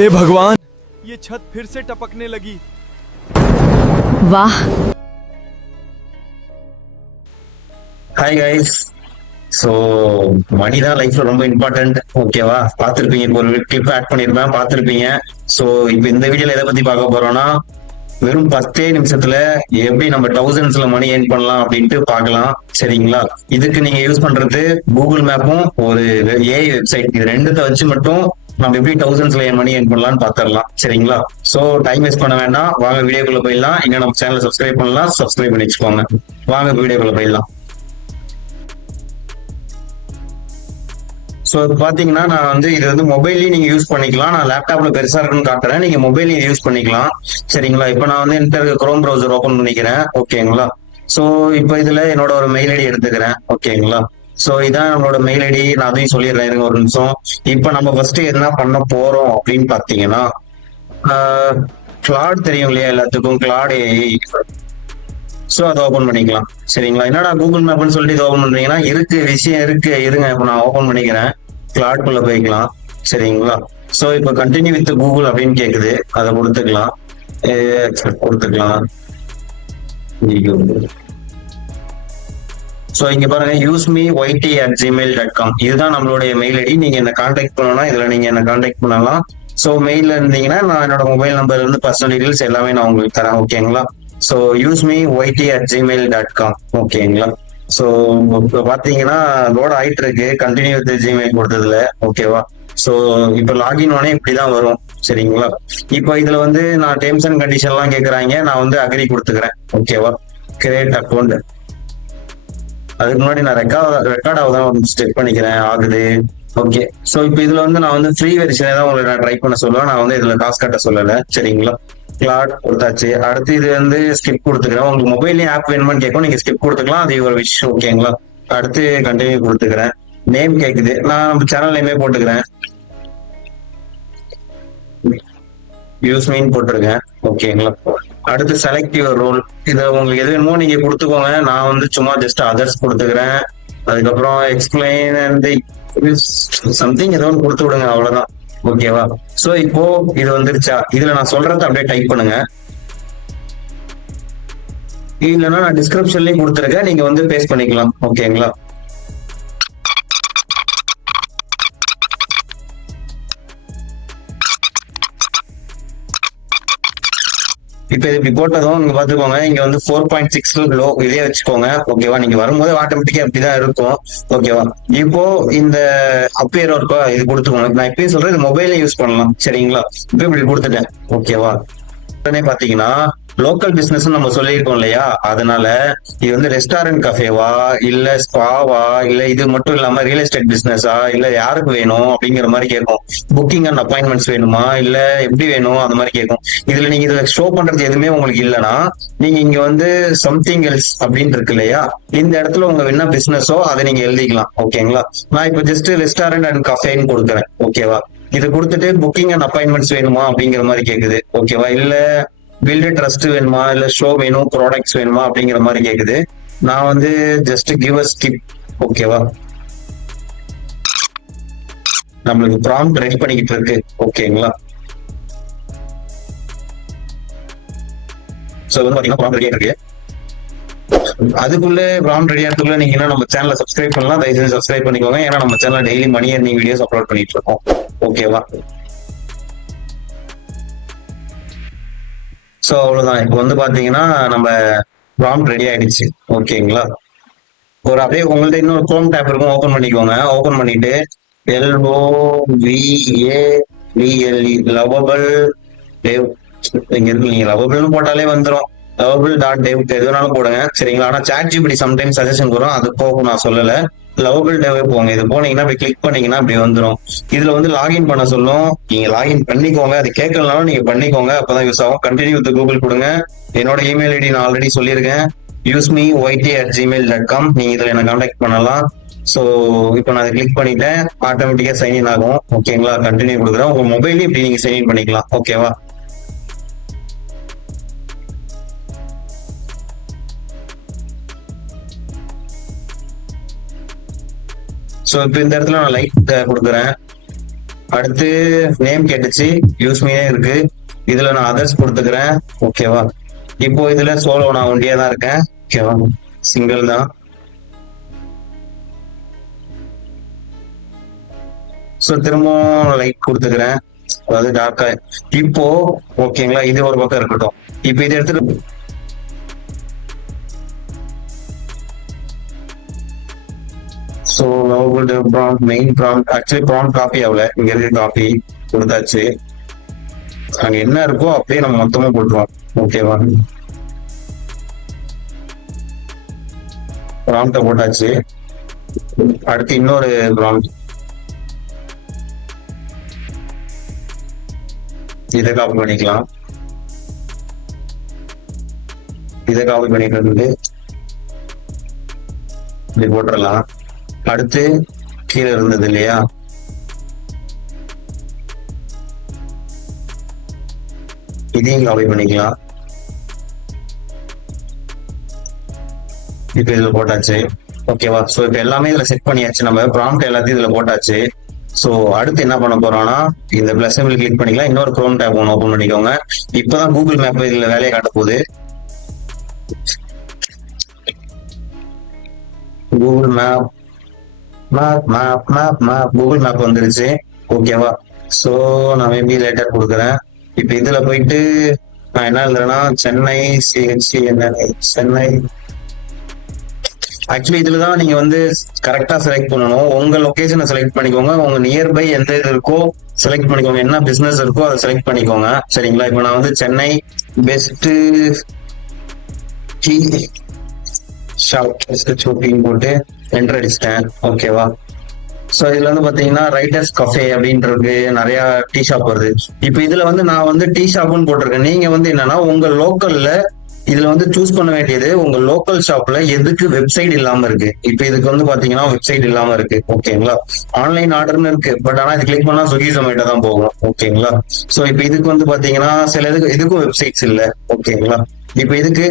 हे भगवान, ये छत फिर से टपकने लगी। वाह। Hi guys. ஸோ மணி தான் லைஃப்ல ரொம்ப இம்பார்ட்டன்ட். ஓகேவா, பார்த்துருப்பீங்க, இப்போ ஒரு கிளிப் ஆட் பண்ணியிருப்பேன், பார்த்துருப்பீங்க. ஸோ இப்போ இந்த வீடியோல எதை பத்தி பார்க்க போறோம்னா, வெறும் 10 நிமிஷத்துல எப்படி நம்ம தௌசண்ட்ஸ்ல மணி ஏர்ன் பண்ணலாம் அப்படின்ட்டு பார்க்கலாம். சரிங்களா? இதுக்கு நீங்க யூஸ் பண்றது கூகுள் மேப்பும் ஒரு ஏஐ வெப்சைட், இது ரெண்டுத்தை வச்சு மட்டும் நம்ம எப்படி தௌசண்ட்ஸ்ல மணி ஏர்ன் பண்ணலாம்னு பாத்திரலாம். சரிங்களா? சோ டைம் வேஸ்ட் பண்ண வேண்டாம், வாங்க வீடியோக்குள்ள போயிடலாம். இன்னும் நம்ம சேனலை சப்ஸ்கிரைப் பண்ணலாம், சப்ஸ்கிரைப் பண்ணி வச்சுக்கோங்க. வாங்க வீடியோக்குள்ள போயிடலாம். ஸோ பாத்தீங்கன்னா நான் வந்து இது வந்து மொபைல்லையும் நீங்க யூஸ் பண்ணிக்கலாம். நான் லேப்டாப்ல பெருசா இருக்குன்னு காட்டுறேன், நீங்க மொபைல்லையும் யூஸ் பண்ணிக்கலாம். சரிங்களா? இப்போ நான் வந்து என்கிட்ட குரோம் ப்ரௌசர் ஓபன் பண்ணிக்கிறேன். ஓகேங்களா? ஸோ இப்போ இதுல என்னோட ஒரு மெயில் ஐடி எடுத்துக்கிறேன். ஓகேங்களா? ஸோ இதான் நம்மளோட மெயில் ஐடி, நான் அதையும் சொல்லிடுறேன், இருங்க ஒரு நிமிஷம். இப்போ நம்ம ஃபர்ஸ்ட் என்ன பண்ண போறோம் அப்படின்னு பாத்தீங்கன்னா, கிளாட் தெரியும் இல்லையா எல்லாத்துக்கும், கிளாட் ஏஐ. ஸோ அதை ஓப்பன் பண்ணிக்கலாம். சரிங்களா? என்னடா கூகுள் மேப்னு சொல்லிட்டு இதை ஓப்பன் பண்றீங்கன்னா, இருக்கு, விஷயம் இருக்கு, இருங்க. இப்போ நான் ஓப்பன் பண்ணிக்கிறேன், கிளாட்குள்ள போய்க்கலாம். சரிங்களா? ஸோ இப்போ கண்டினியூ வித் கூகுள் அப்படின்னு கேக்குது, அதை கொடுத்துக்கலாம். கொடுத்துக்கலாம். ஸோ இங்க பாருங்க, useme@gmail.com, இதுதான் நம்மளுடைய மெயில் ஐடி. நீங்க என்ன கான்டாக்ட் பண்ணணும்னா இதுல நீங்க என்ன கான்டாக்ட் பண்ணலாம். ஸோ மெயில்ல இருந்தீங்கன்னா நான் என்னோட மொபைல் நம்பர் இருந்து பர்சனல் டீடைல்ஸ் எல்லாமே நான் உங்களுக்கு தரேன். ஓகேங்களா? So useme@gmail.com. ஓகேங்களா? ஸோ இப்போ பாத்தீங்கன்னா லோட் ஆயிட்டு இருக்கு, கண்டினியூ வித் ஜிமெயில் கொடுத்ததுல. ஓகேவா? ஸோ இப்போ லாகின் உடனே இப்படிதான் வரும். சரிங்களா? இப்போ இதுல வந்து நான் டேர்ம்ஸ் அண்ட் கண்டிஷன் எல்லாம் கேட்கறாங்க, நான் வந்து அக்ரி கொடுத்துக்கிறேன். ஓகேவா? Create account. அதுக்கு முன்னாடி நான் ரெக்கார்ட் ஆகுதான் செக் பண்ணிக்கிறேன், ஆகுது. ஓகே. ஸோ இப்போ இதுல வந்து நான் வந்து ஃப்ரீ வெர்ஷனே தான் உங்களுக்கு நான் ட்ரை பண்ண சொல்லுவேன், நான் வந்து இதுல காசு கட்ட சொல்லலை. சரிங்களா? கிளாட் கொடுத்தாச்சு. அடுத்து இது வந்து ஸ்கிப் கொடுத்துக்கிறேன். உங்களுக்கு மொபைல்லையும் ஆப் வேணுமான்னு கேட்கும், நீங்க ஸ்கிப் கொடுத்துக்கலாம், அது ஒரு விஷ். ஓகேங்களா? அடுத்து கண்டினியூ கொடுத்துக்கிறேன். நேம் கேக்குது, நான் நம்ம சேனல் நேமே போட்டுக்கிறேன், யூஸ்மீன் போட்டிருக்கேன். ஓகேங்களா? அடுத்து செலக்ட் யுவர் ரோல், இதை உங்களுக்கு எது வேணுமோ நீங்க கொடுத்துக்கோங்க. நான் வந்து சும்மா ஜஸ்ட் அதர்ஸ் கொடுத்துக்கிறேன். அதுக்கப்புறம் எக்ஸ்பிளைன் அண்ட் சம்திங் ஏதோ ஒன்று கொடுத்து விடுங்க, அவ்வளவுதான். ஓகேவா? சோ இப்போ இது வந்துருச்சா, இதுல நான் சொல்றத அப்படியே டைப் பண்ணுங்க. இல்லைன்னா நான் டிஸ்கிரிப்ஷன்லயும் கொடுத்துருக்கேன், நீங்க வந்து பேஸ்ட் பண்ணிக்கலாம். ஓகேங்களா? இப்ப இது இப்படி போட்டதும் நீங்க பாத்துக்கோங்க, இங்க வந்து 4.6 லோ, இதே வச்சுக்கோங்க. ஓகேவா? நீங்க வரும்போது ஆட்டோமேட்டிக்கா அப்படிதான் இருக்கும். ஓகேவா? இப்போ இந்த அப்பேரோ இருக்கோ, இது கொடுத்துக்கோங்க. நான் இப்பயும் சொல்றேன், இது மொபைல்ல யூஸ் பண்ணலாம். சரிங்களா? இப்ப இப்படி கொடுத்துட்டேன். ஓகேவா? உடனே பாத்தீங்கன்னா லோக்கல் பிசினஸ் நம்ம சொல்லியிருக்கோம் இல்லையா, அதனால இது வந்து ரெஸ்டாரண்ட் கஃபேவா, இல்ல ஸ்பாவா, இல்ல இது மட்டும் இல்லாம ரியல் எஸ்டேட் பிசினஸா, இல்ல யாருக்கு வேணும் அப்படிங்கிற மாதிரி கேட்கும். புக்கிங் அண்ட் அப்பாயின்மெண்ட்ஸ் வேணுமா, இல்ல எப்படி வேணும், அந்த மாதிரி கேட்கும். இதுல நீங்க இதுல ஷோ பண்றது எதுவுமே உங்களுக்கு இல்லைன்னா, நீங்க இங்க வந்து சம்திங் எல்ஸ் அப்படின்னு இருக்கு இல்லையா, இந்த இடத்துல உங்க என்ன பிசினஸோ அதை நீங்க எழுதிக்கலாம். ஓகேங்களா? நான் இப்ப ஜஸ்ட் ரெஸ்டாரண்ட் அண்ட் கஃபேன்னு கொடுக்குறேன். ஓகேவா? இது கொடுத்துட்டு புக்கிங் அண்ட் அப்பாயின்மெண்ட்ஸ் வேணுமா அப்படிங்கிற மாதிரி கேக்குது. ஓகேவா? இல்ல பில்டு ட்ரஸ்ட் வேணுமா, இல்ல ஷோ வேணும், ப்ராடக்ட்ஸ் வேணுமா அப்படிங்கிற மாதிரி கேக்குது. நான் வந்து ஜஸ்ட் கிவ் அ ஸ்கிப். ஓகேவா? நம்மளுக்கு ப்ராம்ப்ட் ரெடி பண்ணிக்கிட்டு இருக்கு. ஓகேங்களா? சோ வந்து பாத்தீங்கன்னா ப்ராம்ப்ட் ரெடியா இருக்கு. அதுக்குள்ள ப்ராம்ப்ட் ரெடியா இருக்குள்ள நீங்க என்ன நம்ம சேனலை சப்ஸ்கிரைப் பண்ணலாம், தயவு செஞ்சு சப்ஸ்கிரைப் பண்ணிக்கோங்க. ஏன்னா நம்ம channel daily money earning videos upload பண்ணிட்டு இருக்கோம். ஓகேவா? சோ அவ்வளவுதான். இப்போ வந்து பாத்தீங்கன்னா நம்ம ப்ராம்ப்ட் ரெடி ஆயிடுச்சு. ஓகேங்களா? ஒரு அப்படியே உங்கள்ட்ட இன்னொரு குரோம் டேப் இருக்கும், ஓபன் பண்ணிக்கோங்க. ஓபன் பண்ணிட்டு LOVABLE லவபிள் டெவ், இங்க இருக்கு, நீங்க லவபிள்னு போட்டாலே வந்துடும். lovable.dev எது வேணாலும் போடுங்க. சரிங்களா? ஆனா ChatGPT சம்டைம்ஸ் சஜஷன் வரும், அது போகும், நான் சொல்லல. லவபிள் டெவே போங்க. இது போனீங்கன்னா இப்படி கிளிக் பண்ணீங்கன்னா இப்படி வந்துடும். இதுல வந்து லாகின் பண்ண சொல்லும், நீங்க லாகின் பண்ணிக்கோங்க. அது கேட்கலனாலும் நீங்க பண்ணிக்கோங்க, அப்பதான் யூஸ் ஆகும். கண்டினியூ வித் கூகுள் கொடுங்க. என்னோட இமெயில் ஐடி நான் ஆல்ரெடி சொல்லியிருக்கேன், useme@gmail.com, நீங்க இதுல என்ன கான்டாக்ட் பண்ணலாம். சோ இப்போ நான் அதை கிளிக் பண்ணிட்டேன், ஆட்டோமேட்டிக்கா சைன்இன் ஆகும். ஓகேங்களா? கண்டினியூ கொடுக்குறேன். உங்க மொபைல்ல இப்படி நீங்க சைன்இன் பண்ணிக்கலாம். ஓகேவா? சோ இப்போ இந்த இடத்துல நான் லைக் கொடுக்குறேன். அடுத்து நேம் கேட்டுச்சு, யூஸ் மீனே இருக்கு. இதுல நான் அதர்ஸ் கொடுத்துக்கிறேன். ஓகேவா? இப்போ இதுல சோலோ நான் ஒண்டியா தான் இருக்கேன். ஓகேவா? சிங்கிள் தான். ஸோ திரும்பவும் லைட் கொடுத்துக்கிறேன், அதாவது டார்க்கா. இப்போ ஓகேங்களா, இது ஒரு பக்கம் இருக்கட்டும். இப்போ இதை எடுத்துட்டு so prompt main prompt actually prompt copy ஆகல, இங்க இருக்கு காப்பி கொடுத்தாச்சு. அங்க என்ன இருக்கோ அப்படியே நம்ம மொத்தமா போட்டுருவோம். ஓகேவா? ப்ராம்ப்ட போட்டாச்சு. அடுத்து இன்னொரு ப்ராம்ப்ட், இதை காப்பி பண்ணிக்கலாம். இதை காப்பி பண்ணிட்டு இப்படி போட்டுடலாம். அடுத்து கீழே இருந்தது இல்லையா, இதையும் காப்பி பண்ணிக்கலாம். இப்ப இதுல போட்டாச்சு. ஓகேவா? சோ இப்ப எல்லாமே இதுல செட் பண்ணியாச்சு. நம்ம ப்ராம்ப்ட் எல்லாத்தையும் இதுல போட்டாச்சு. சோ அடுத்து என்ன பண்ண போறோம்னா, இந்த பிளஸ் சிம்பிள் கிளிக் பண்ணிக்கலாம். இன்னொரு குரோம் டேப் ஒன்று ஓபன் பண்ணிக்கோங்க. இப்பதான் கூகுள் மேப் இதுல வேலையை காட்ட போகுது. Google map map map map map Google map வந்துருச்சு. ஓகேவா? சோ நான் மேபி லேட்டர் கொடுக்குறேன். இப்ப இதுல போயிட்டு நான் என்ன எழுதுறேன்னா, சென்னை சென்னை. ஆக்சுவலி இதுலதான் நீங்க வந்து கரெக்டா செலக்ட் பண்ணணும். உங்க லொகேஷனை செலக்ட் பண்ணிக்கோங்க. உங்க நியர்பை எந்த இது இருக்கோ செலக்ட் பண்ணிக்கோங்க. என்ன பிசினஸ் இருக்கோ அதை செலக்ட் பண்ணிக்கோங்க. சரிங்களா? இப்ப நான் வந்து Chennai best tea shop shopping போட்டு என்டர் அடிச்சிட்டேன். ஓகேவா? சோ இதுல வந்து பாத்தீங்கன்னா ரைட்டர்ஸ் கஃபே அப்படின்றது நிறைய டீ ஷாப் வருது. இப்ப இதுல வந்து நான் வந்து டீ ஷாப்னு போட்டிருக்கேன். நீங்க வந்து என்னன்னா உங்க லோக்கல்ல இதுல வந்து சூஸ் பண்ண வேண்டியது உங்க லோக்கல் ஷாப்ல எதுக்கு வெப்சைட் இல்லாம இருக்கு. இப்ப இதுக்கு வந்து பாத்தீங்கன்னா வெப்சைட் இல்லாம இருக்கு. ஓகேங்களா? ஆன்லைன் ஆர்டர்னு இருக்கு, பட் ஆனா இது கிளிக் பண்ணா ஸ்விக்கி ஜொமேட்டோ தான் போகும். ஓகேங்களா? சோ இப்ப இதுக்கு வந்து பாத்தீங்கன்னா சில இதுக்கும் வெப்சைட்ஸ் இல்ல. ஓகேங்களா? இப்ப இதுக்கு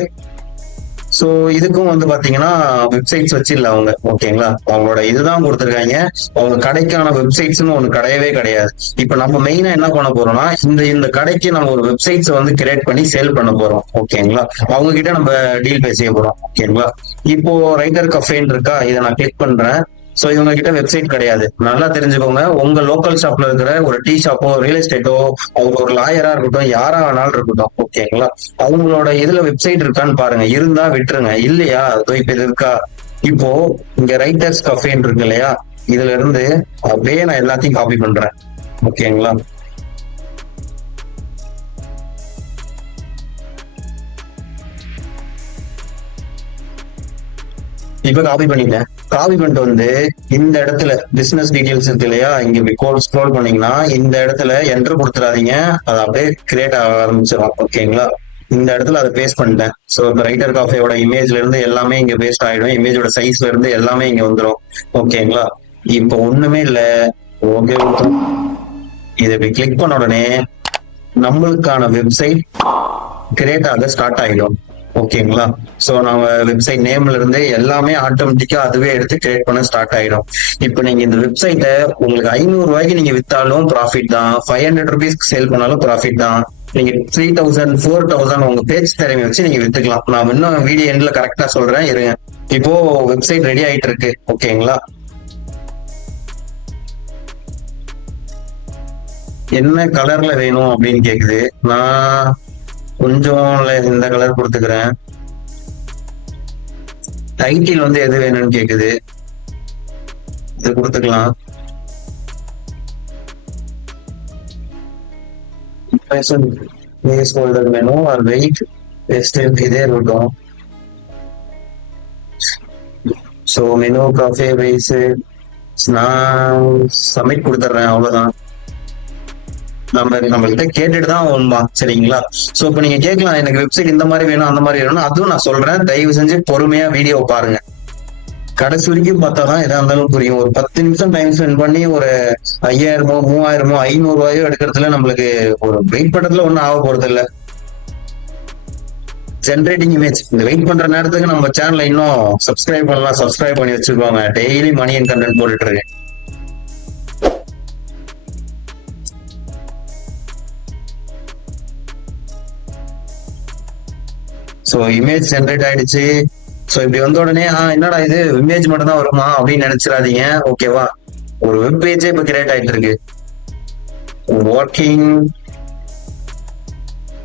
சோ இதுக்கும் வந்து பாத்தீங்கன்னா வெப்சைட்ஸ் வச்சு இல்ல அவங்க. ஓகேங்களா? அவங்களோட இதுதான் கொடுத்துருக்காங்க. அவங்க கடைக்கான வெப்சைட்ஸ்னு ஒண்ணு கிடையவே கிடையாது. இப்ப நம்ம மெயினா என்ன பண்ண போறோம்னா, இந்த கடைக்கு நம்ம ஒரு வெப்சைட்ஸ் வந்து கிரியேட் பண்ணி சேல் பண்ண போறோம். ஓகேங்களா? அவங்க கிட்ட நம்ம டீல் பேசிய போறோம். ஓகேங்களா? இப்போ ரைட்டர் கஃபேன்னு இருக்கா, இதை நான் கிளிக் பண்றேன். சோ இவங்க கிட்ட வெப்சைட் கிடையாது. நல்லா தெரிஞ்சுக்கோங்க, உங்க லோக்கல் ஷாப்ல இருக்கிற ஒரு டீ ஷாப்போ ரியல் எஸ்டேட்டோ அவங்க ஒரு லாயரா இருக்கட்டும், யாரா வேணாலும் இருக்கட்டும். ஓகேங்களா? அவங்களோட இதுல வெப்சைட் இருக்கான்னு பாருங்க. இருந்தா விட்டுருங்க, இல்லையா இப்ப இது இருக்கா. இப்போ இங்க ரைட்டர்ஸ் கஃபேன்னு இருக்கு இல்லையா, இதுல இருந்து அப்படியே நான் எல்லாத்தையும் காப்பி பண்றேன். ஓகேங்களா? இப்ப காப்பி பண்ணிட்டேன். காப்பி பண்ணிட்டு வந்து இந்த இடத்துல பிசினஸ் டீடைல்ஸ் இருக்கு இல்லையா, இங்க கோட் ஸ்க்ரோல் பண்ணீங்கன்னா இந்த இடத்துல என்டர் கொடுத்துறாதீங்க, அது அப்படியே கிரியேட் ஆக ஆரம்பிச்சிடும். ஓகேங்களா? இந்த இடத்துல அதை பேஸ்ட் பண்ணிட்டேன். ஸோ இப்போ ரைட்டர் காஃபியோட இமேஜ்ல இருந்து எல்லாமே இங்க பேஸ்ட் ஆயிடும். இமேஜோட சைஸ்ல இருந்து எல்லாமே இங்க வந்துடும். ஓகேங்களா? இப்போ ஒண்ணுமே இல்லை. ஓகே, இதை இப்படி கிளிக் பண்ண உடனே நம்மளுக்கான வெப்சைட் கிரியேட் ஆக ஸ்டார்ட் ஆகிடும். ஓகேங்களா? சோ நம்ம வெப்சைட் நேம்ல இருந்து எல்லாமே ஆட்டோமேட்டிக்கா அதுவே எடுத்து கிரியேட் பண்ண ஸ்டார்ட் ஆயிடும். இப்போ நீங்க இந்த வெப்சைட்டை உங்களுக்கு 500 ரூபாய்க்கு நீங்க வித்தாலும் ப்ராஃபிட் தான், 500 ருபீஸ்க்கு சேல் பண்ணாலும் ப்ராஃபிட் தான். நீங்க 3000 4000 உங்க பேஜ் திறமை வச்சு நீங்க வித்துக்கலாம். நான் இன்னும் வீடியோ எண்ட்ல கரெக்டா சொல்றேன், இருங்க. இப்போ வெப்சைட் ரெடி ஆயிட்டு இருக்கு. ஓகேங்களா? என்ன கலர்ல வேணும் அப்படின்னு கேக்குது. நான் கொஞ்சம் இந்த கலர் கொடுத்துக்கிறேன். டைட்டில் வந்து எது வேணும்னு கேக்குது, இது கொடுத்துக்கலாம். வேணும் ஆர் வெயிட் இதே இருக்கட்டும். ஸோ மெனு காஃபே வைஸ் நான் சப்மிட் கொடுத்துட்றேன், அவ்வளவுதான். நம்மள்கிட்ட கேட்டுட்டு தான் வரும்பா. சரிங்களா? சோ இப்ப நீங்க கேட்கலாம், எனக்கு வெப்சைட் இந்த மாதிரி வேணும் அந்த மாதிரி வேணும், அதுவும் நான் சொல்றேன். தயவு செஞ்சு பொறுமையா வீடியோ பாருங்க, கடைசி வரைக்கும் பார்த்தாதான் எதா இருந்தாலும் புரியும். ஒரு 10 நிமிஷம் டைம் ஸ்பெண்ட் பண்ணி ஒரு 5000 3000 500 ரூபாயோ எடுக்கிறதுல நம்மளுக்கு ஒரு வெயிட் பண்றதுல ஒன்னும் ஆக போறது இல்ல. ஜென்ரேட்டிங் இமேஜ் இந்த வெயிட் பண்ற நேரத்துக்கு நம்ம சேனலை இன்னும் சப்ஸ்கிரைப் பண்ணலாம், சப்ஸ்கிரைப் பண்ணி வச்சுக்கோங்க. டெய்லி மணி அண்ட் கண்டென்ட் போட்டுட்டு இருக்கேன். ஸோ இமேஜ் ஜென்ரேட் ஆயிடுச்சு. ஸோ இப்படி வந்த உடனே என்னடா இது இமேஜ் மட்டும் தான் வருமா அப்படின்னு நினைச்சிடாதீங்க. ஓகேவா, ஒரு வெப் பேஜே இப்ப கிரியேட் ஆயிட்டு இருக்கு. ஒர்க்கிங்.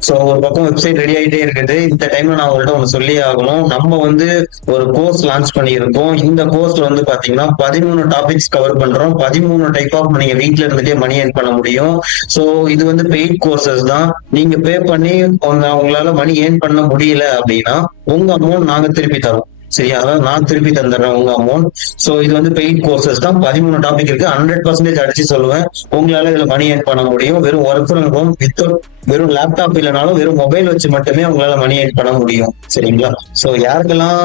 ஸோ ஒரு பக்கம் வெப்சைட் ரெடி ஆகிட்டே இருக்குது. இந்த டைம்ல நான் உங்கள்கிட்ட ஒன்று சொல்லி ஆகணும். நம்ம வந்து ஒரு கோர்ஸ் லான்ச் பண்ணியிருக்கோம். இந்த கோர்ஸ்ல வந்து பாத்தீங்கன்னா 13 டாபிக்ஸ் கவர் பண்றோம். 13 டைப் ஆஃப் நீங்க வீட்ல இருந்துட்டே மணி ஏர்ன் பண்ண முடியும். ஸோ இது வந்து பெய்ட் கோர்சஸ் தான். நீங்க பே பண்ணி உங்களால மணி ஏர்ன் பண்ண முடியல அப்படின்னா உங்க அமௌண்ட் நாங்க திருப்பி தரோம். சரியா, அதாவது நான் திருப்பி தந்துடுறேன் உங்க அமௌண்ட். சோ இது வந்து பெய்ட் கோர்சஸ் தான். 13 டாபிக் இருக்கு. 100% அடிச்சு சொல்லுவேன், உங்களால இதுல மணி ஏர்ன் பண்ண முடியும். வெறும் ஒர்க் ஃப்ரம் ஹோம் வித்தவுட் வெறும் லேப்டாப் இல்லைனாலும் வெறும் மொபைல் வச்சு மட்டுமே உங்களால மணி ஏர்ன் பண்ண முடியும். சரிங்களா, சோ யாருக்கெல்லாம்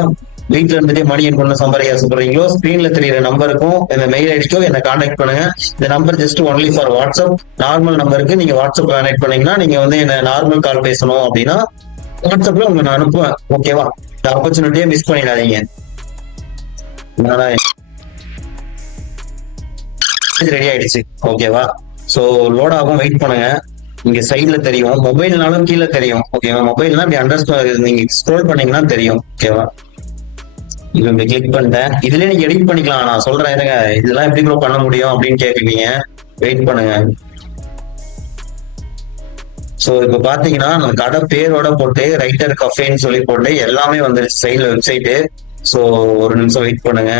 வீட்டுல இருந்துட்டே மணி ஏர்ன் பண்ண சம்பாதிக்க ஆசைப்படுறீங்களோ ஸ்கிரீன்ல தெரியுற நம்பருக்கும் இந்த மெயில் ஐடிக்கோ என்ன கான்டாக்ட் பண்ணுங்க. இந்த number just only for WhatsApp. Normal நம்பருக்கு நீங்க வாட்ஸ்அப் கான்டாக்ட் பண்ணீங்கன்னா நீங்க வந்து என்ன நார்மல் கால் பேசணும் அப்படின்னா வாட்ஸ்அப்ல உங்க நான் அனுப்புவேன். ஓகேவா, இந்த ஆப்பர்ச்சுனிட்டியை மிஸ் பண்ணிடாதீங்க. ரெடி ஆயிடுச்சு. ஓகேவா, சோ லோட் ஆகும், வெயிட் பண்ணுங்க. இங்க சைட்ல தெரியும், மொபைல்னாலும் கீழே தெரியும். ஓகேவா, மொபைல்னா இப்படி அண்டர்ஸ்டாண்ட் நீங்க ஸ்க்ரோல் பண்ணீங்கன்னா தெரியும். ஓகேவா, இது கிளிக் பண்ணிட்டேன். இதுல நீங்க எடிட் பண்ணிக்கலாம். நான் சொல்றேன் இருங்க, இதெல்லாம் எப்படி ப்ரோ பண்ண முடியும் அப்படின்னு கேட்பீங்க. வெயிட் பண்ணுங்க. சோ இப்ப பாத்தீங்கன்னா நம்ம கடை பேரோட போட்டு ரைட்டர் கஃபேன்னு சொல்லி போட்டு எல்லாமே வந்துருச்சு சைட்ல வெப்சைட்டு. சோ ஒரு நிமிஷம் வெயிட் பண்ணுங்க.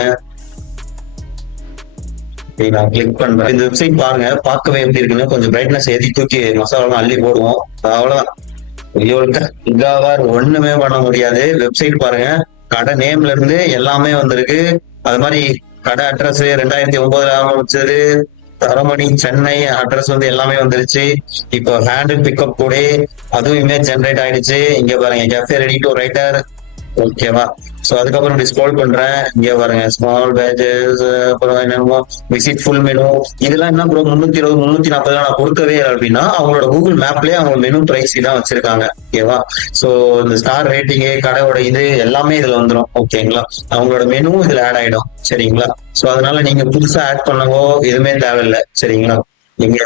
நான் கிளிக் பண்றேன். இந்த வெப்சைட் பாருங்க, பார்க்கவே எப்படி இருக்குன்னு. கொஞ்சம் பிரைட்னஸ் ஏற்றி தூக்கி மசாலா அள்ளி போடுவோம். அவ்வளவுதான். ஒண்ணுமே பண்ண முடியாது. வெப்சைட் பாருங்க, கடை நேம்ல இருந்து எல்லாமே வந்திருக்கு. அது மாதிரி கடை அட்ரஸ் 2009 ஆரம்பிச்சது, தரமணி சென்னை அட்ரஸ் வந்து எல்லாமே வந்துருச்சு. இப்போ ஹேண்டில் பிக்கப் கூட அதுவும் இமேஜ் ஜென்ரேட் ஆயிடுச்சு. இங்க பாருங்க, கேஃபே ரெடி டு ரைட்டர். ஓகேவா, சோ அதுக்கப்புறம் இப்படி ஸ்க்ரோல் பண்றேன். இங்க பாருங்க, ஸ்மால் பேஜஸ், அப்புறம் என்னமோ விசிட் ஃபுல் மெனு. இதெல்லாம் என்ன ப்ரோ 320 340 நான் கொடுக்கவே இல்லை அப்படின்னா அவங்களோட கூகுள் மேப்லயே அவங்க மெனு பிரைஸ் தான் வச்சிருக்காங்க. ஓகேவா, சோ இந்த ஸ்டார் ரேட்டிங்கு கடையோட இது எல்லாமே இதுல வந்துடும். ஓகேங்களா, அவங்களோட மெனு இதுல ஆட் ஆயிடும். சரிங்களா, சோ அதனால நீங்க புதுசா ஆட் பண்ணவோ எதுவுமே தேவையில்லை. சரிங்களா, நீங்க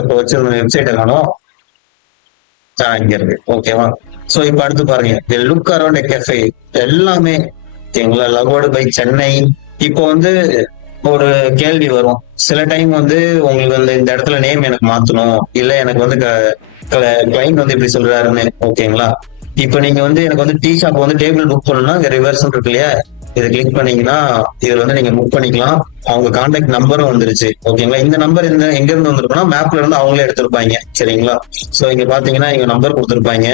இப்போ வச்சிருந்த வெப்சைட்டை காணும். இங்க இருக்கு. ஓகேவா, சோ இப்ப அடுத்து பாருங்க, லுக் அரௌண்ட் கேஃபே எல்லாமே. ஓகேங்களா, லவ்டு பை சென்னை. இப்போ வந்து ஒரு கேள்வி வரும் சில டைம் வந்து உங்களுக்கு வந்து இந்த இடத்துல நேம் எனக்கு மாத்தணும், இல்ல எனக்கு வந்து கிளைண்ட் வந்து இப்படி சொல்றாருன்னு. ஓகேங்களா, இப்ப நீங்க வந்து எனக்கு வந்து டீ ஷாப் வந்து டேபிள் புக் பண்ணணும்னா இங்க ரிவர்ஸ் இருக்கு இல்லையா, இதை கிளிக் பண்ணீங்கன்னா இதுல வந்து நீங்க புக் பண்ணிக்கலாம். அவங்க கான்டாக்ட் நம்பரும் வந்துருச்சு. ஓகேங்களா, இந்த நம்பர் எங்க இருந்து வந்திருக்குன்னா மேப்ல இருந்து அவங்களே எடுத்திருப்பாங்க. சரிங்களா, சோ இங்க பாத்தீங்கன்னா இங்க நம்பர் கொடுத்திருப்பாங்க.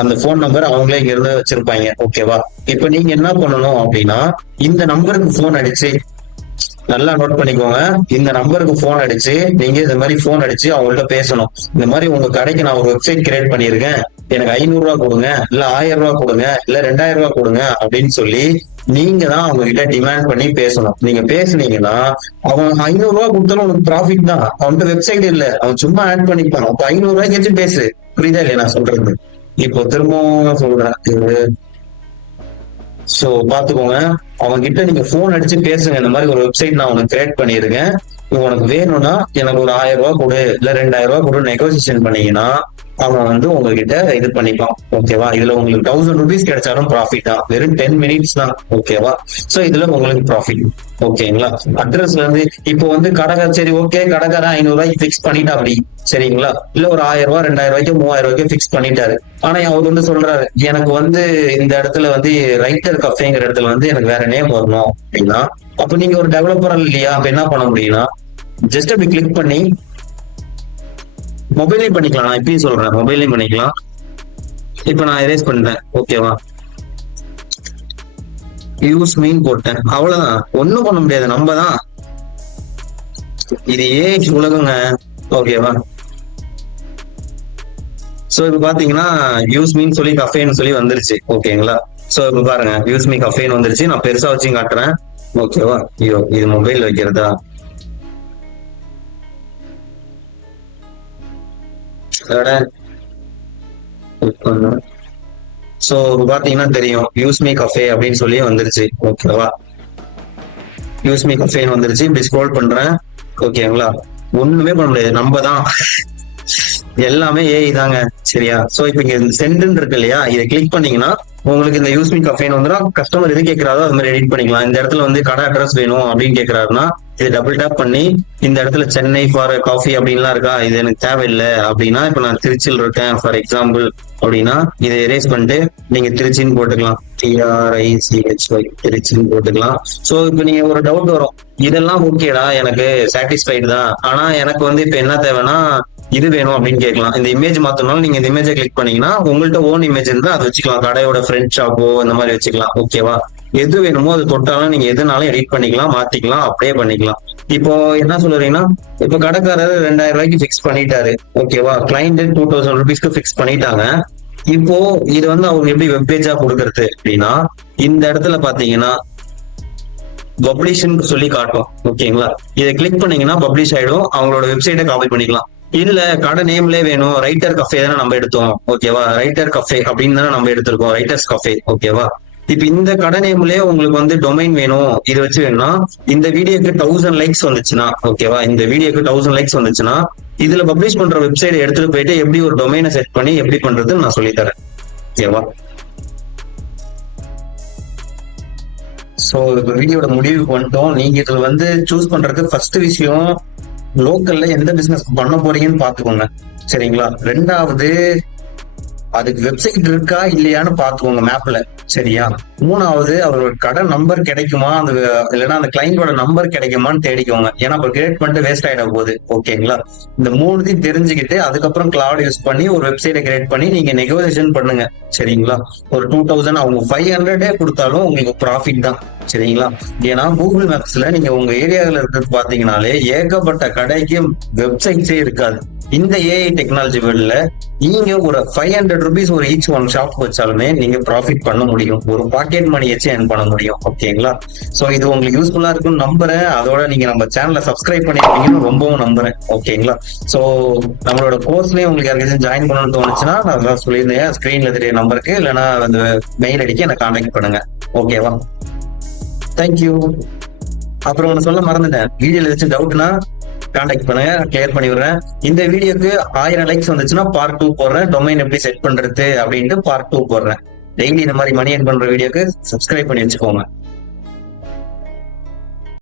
அந்த போன் நம்பர் அவங்களே இங்க இருந்து வச்சிருப்பாங்க. ஓகேவா, இப்ப நீங்க என்ன பண்ணணும் அப்படின்னா இந்த நம்பருக்கு போன் அடிச்சு, நல்லா நோட் பண்ணிக்கோங்க, இந்த நம்பருக்கு போன் அடிச்சு நீங்க இந்த மாதிரி போன் அடிச்சு அவங்கள்ட்ட பேசணும். இந்த மாதிரி உங்க கடைக்கு நான் ஒரு வெப்சைட் கிரியேட் பண்ணிருக்கேன், எனக்கு 500 ரூபாய் கொடுங்க, இல்ல 1000 ரூபாய் கொடுங்க, இல்ல 2000 ரூபாய் கொடுங்க அப்படின்னு சொல்லி நீங்க தான் அவங்க கிட்ட டிமாண்ட் பண்ணி பேசணும். நீங்க பேசுனீங்கன்னா அவன் 500 ரூபாய் கொடுத்தாலும் உனக்கு ப்ராஃபிட் தான். அவன்கிட்ட வெப்சைட் இல்ல, அவன் சும்மா ஆட் பண்ணிப்பான். அப்ப 500 ரூபாய்க்கு பேசு. புரியுதா இல்லையா நான் சொல்றது? இப்போ திரும்பவும் சொல்றேன். சோ பாத்துக்கோங்க, அவங்க கிட்ட நீங்க போன் அடிச்சு பேசுங்க. இந்த மாதிரி ஒரு வெப்சைட் நான் உனக்கு கிரியேட் பண்ணிருக்கேன், உனக்கு வேணும்னா எனக்கு ஒரு 1000 ரூபாய் கொடு, இல்ல 2000 ரூபாய் கொடு நெகோசியேஷன் பண்ணீங்கன்னா அவன் வந்து உங்ககிட்ட இது பண்ணிப்பான். ஓகேவா, இதுல உங்களுக்கு 1000 rupees கிடைச்சாலும் ப்ராஃபிட் தான். வெறும் 10 minutes தான். ஓகேவா, சோ இதுல உங்களுக்கு ப்ராஃபிட். ஓகேங்களா, அட்ரஸ்ல இருந்து இப்போ வந்து கடை சரி ஓகே கடைக்காரன் 500 ரூபாய்க்கு பிக்ஸ் பண்ணிட்டா அப்படி. சரிங்களா, இல்ல ஒரு 1000 ரூபாய் 2000 ரூபாய்க்கு 3000 ரூபாய்க்கு பிக்ஸ் பண்ணிட்டாரு. ஆனா அவர் வந்து சொல்றாரு எனக்கு வந்து இந்த இடத்துல வந்து ரைட்டர் கஃபேங்கிற இடத்துல வந்து எனக்கு வேற நேம் வரணும் அப்படின்னா, அப்ப நீங்க ஒரு டெவலப்பர் இல்லையா, அப்ப என்ன பண்ண முடியும்னா ஜஸ்ட் அப்படி கிளிக் பண்ணி மொபைலையும் பண்ணிக்கலாம். நான் இப்பயும் சொல்றேன், மொபைலையும் பண்ணிக்கலாம். இப்ப நான் எரேஸ் பண்ணிட்டேன். ஓகேவா, யூஸ் மீன் போட்டேன், அவ்வளவுதான். ஒண்ணும் பண்ண முடியாது, நம்ம தான். இது உலகங்க. ஓகேவா, சோ இப்ப பாத்தீங்கன்னா யூஸ் மீன் சொல்லி கஃபேன்னு சொல்லி வந்துருச்சு. ஓகேங்களா, சோ இப்ப பாருங்க யூஸ் மீ கஃபேன்னு வந்துருச்சு. நான் பெருசா வச்சு காட்டுறேன். ஓகேவா, ஐயோ இது மொபைல் வைக்கிறதா, சோ பாத்தீங்கன்னா தெரியும் யூஸ் மீ கஃபே அப்படின்னு சொல்லி வந்துருச்சு. ஓகேவா, யூஸ் மீ கஃபேன்னு வந்துருச்சு. இப்படி ஸ்க்ரோல் பண்றேன். ஓகேங்களா, ஒண்ணுமே பண்ண முடியாது, நம்ம தான். எல்லாமே ஏஐ தாங்க. சரியா? சோ இப்ப இங்க சென்ட்னு இருக்கு இல்லையா, இதை கிளிக் பண்ணீங்கன்னா உங்களுக்கு இந்த யூஸ்மி கஃபேன்னு வந்துடும். கஸ்டமர் எது கேட்கறாரோ அது மாதிரி எடிட் பண்ணிக்கலாம். இந்த இடத்துல வந்து கடை அட்ரஸ் வேணும் அப்படின்னு கேட்கறாருன்னா இது டபுள் டேப் பண்ணி இந்த இடத்துல சென்னை ஃபார் காஃபி அப்படின்லாம் இருக்கா, இது எனக்கு தேவையில்லை அப்படின்னா, இப்ப நான் திருச்சியில் இருக்கேன் ஃபார் எக்ஸாம்பிள் அப்படின்னா இதை எரேஸ் பண்ணிட்டு நீங்க திருச்சின்னு போட்டுக்கலாம். TRICHY திருச்சின்னு போட்டுக்கலாம். சோ இப்ப நீங்க ஒரு டவுட் வரும், இதெல்லாம் ஓகேடா எனக்கு சாட்டிஸ்ஃபைடு தான், ஆனா எனக்கு வந்து இப்ப என்ன தேவைன்னா இது வேணும் அப்படின்னு கேட்கலாம். இந்த இமேஜ் மாத்தனாலும் நீங்க இந்த இமேஜை கிளிக் பண்ணீங்கன்னா உங்கள்ட்ட ஓன் இமேஜ் இருந்தா அதை வச்சுக்கலாம். கடையோட ஃப்ரண்ட் ஷாப்போ இந்த மாதிரி வச்சுக்கலாம். ஓகேவா? எது வேணுமோ அது தொட்டாலும் நீங்க எதுனாலும் எடிட் பண்ணிக்கலாம், மாத்திக்கலாம், அப்படியே பண்ணிக்கலாம். இப்போ என்ன சொல்றீங்கன்னா, இப்போ கடைக்காரர் 2000 ரூபாய்க்கு பிக்ஸ் பண்ணிட்டாரு. ஓகேவா? கிளைண்ட் 2000 ருபீஸ்க்கு பிக்ஸ் பண்ணிட்டாங்க. இப்போ இது வந்து அவங்க எப்படி வெப் பேஜா கொடுக்கறது அப்படின்னா, இந்த இடத்துல பாத்தீங்கன்னா பப்ளிஷ்ன்னு சொல்லி காட்டும். ஓகேங்களா? இதை கிளிக் பண்ணீங்கன்னா பப்ளிஷ் ஆயிடும். அவங்களோட வெப்சைட்டை காப்பி பண்ணிக்கலாம். இல்ல கடை நேம்லயே வேணும், ரைட்டர் கஃபே தானே நம்ம எடுத்தோம். ஓகேவா? ரைட்டர் கஃபே அப்படின்னு தானே நம்ம எடுத்திருக்கோம், ரைட்டர்ஸ் கஃபே. ஓகேவா? இப்ப இந்த கடை நேம்லயே உங்களுக்கு வந்து டொமைன் வேணும், இது வச்சு வேணும்னா இந்த வீடியோக்கு 1000 லைக்ஸ் வந்துச்சுன்னா, ஓகேவா, இந்த வீடியோக்கு 1000 லைக்ஸ் வந்துச்சுன்னா இதுல பப்ளிஷ் பண்ற வெப்சைட் எடுத்துட்டு போயிட்டு எப்படி ஒரு டொமைனை செட் பண்ணி எப்படி பண்றதுன்னு நான் சொல்லித்தரேன். ஓகேவா? சோ இப்ப வீடியோட முடிவுக்கு வந்துட்டோம். நீங்க இதுல வந்து சூஸ் பண்றது ஃபர்ஸ்ட் விஷயம், லோக்கல்ல எந்த பிசினஸ் பண்ண போறீங்கன்னு பாத்துக்கோங்க. சரிங்களா? ரெண்டாவது, அதுக்கு வெப்சைட் இருக்கா இல்லையான்னு பாத்துக்கோங்க மேப்ல. சரியா? மூணாவது, அவரோட கடை நம்பர் கிடைக்குமா, அந்த இல்லைன்னா அந்த கிளைண்டோட நம்பர் கிடைக்குமான்னு தேடிக்கோங்க. ஏன்னா இப்ப கிரியேட் பண்ணிட்டு வேஸ்ட் ஆயிட போகுது. ஓகேங்களா? இந்த மூணுத்தையும் தெரிஞ்சுக்கிட்டு அதுக்கப்புறம் கிளவுட் யூஸ் பண்ணி ஒரு வெப்சைட்டை கிரியேட் பண்ணி நீங்க நெகோசியேஷன் பண்ணுங்க. சரிங்களா? ஒரு 2000 அவங்க 500 கொடுத்தாலும் உங்களுக்கு ப்ராஃபிட் தான். சரிங்களா? ஏன்னா கூகுள் மேப்ஸ்ல நீங்க உங்க ஏரியாவில் இருக்கிறது பாத்தீங்கன்னாலே ஏகப்பட்ட கடைக்கு வெப்சைட்ஸே இருக்காது. இந்த ஏஐ டெக்னாலஜி வேர்ல்ட்ல நீங்க ஒரு 500 ருபீஸ் ஒரு ஈச் ஒன் ஷாப் வச்சாலுமே நீங்க ப்ராஃபிட் பண்ண முடியும். ஒரு பாக்கெட் மணி வச்சு earn பண்ண முடியும். ஓகேங்களா? சோ இது உங்களுக்கு யூஸ்ஃபுல்லா இருக்கும்னு நம்புறேன். அதோட நீங்க நம்ம சேனலை சப்ஸ்கிரைப் பண்ணிருக்கீங்கன்னு ரொம்பவும் நம்புறேன். ஓகேங்களா? சோ நம்மளோட கோர்ஸ்லயே உங்களுக்கு யாருக்கும் ஜாயின் பண்ணணும்னு தோணுச்சுன்னா நான் சொல்லியிருந்தேன், ஸ்கிரீன்ல தெரிய நம்பருக்கு இல்லைன்னா அந்த மெயில் அடிக்க என்ன கான்டாக்ட் பண்ணுங்க. ஓகேவா? தேங்க்யூ. அப்புறம் ஒண்ணு சொல்ல மறந்துட்டேன், வீடியோல ஏதாச்சும் டவுட்னா கான்டாக்ட் பண்ணுங்க, கிளியர் பண்ணி விடுறேன். இந்த வீடியோக்கு 1000 லைக்ஸ் வந்துச்சுன்னா பார்ட் 2 போடுறேன், டொமைன் எப்படி செட் பண்றது அப்படின்ட்டு பார்ட் 2 போடுறேன். டெய்லி இந்த மாதிரி மணி ஏர்ன் பண்ற வீடியோக்கு சப்ஸ்கிரைப் பண்ணி வச்சுக்கோங்க.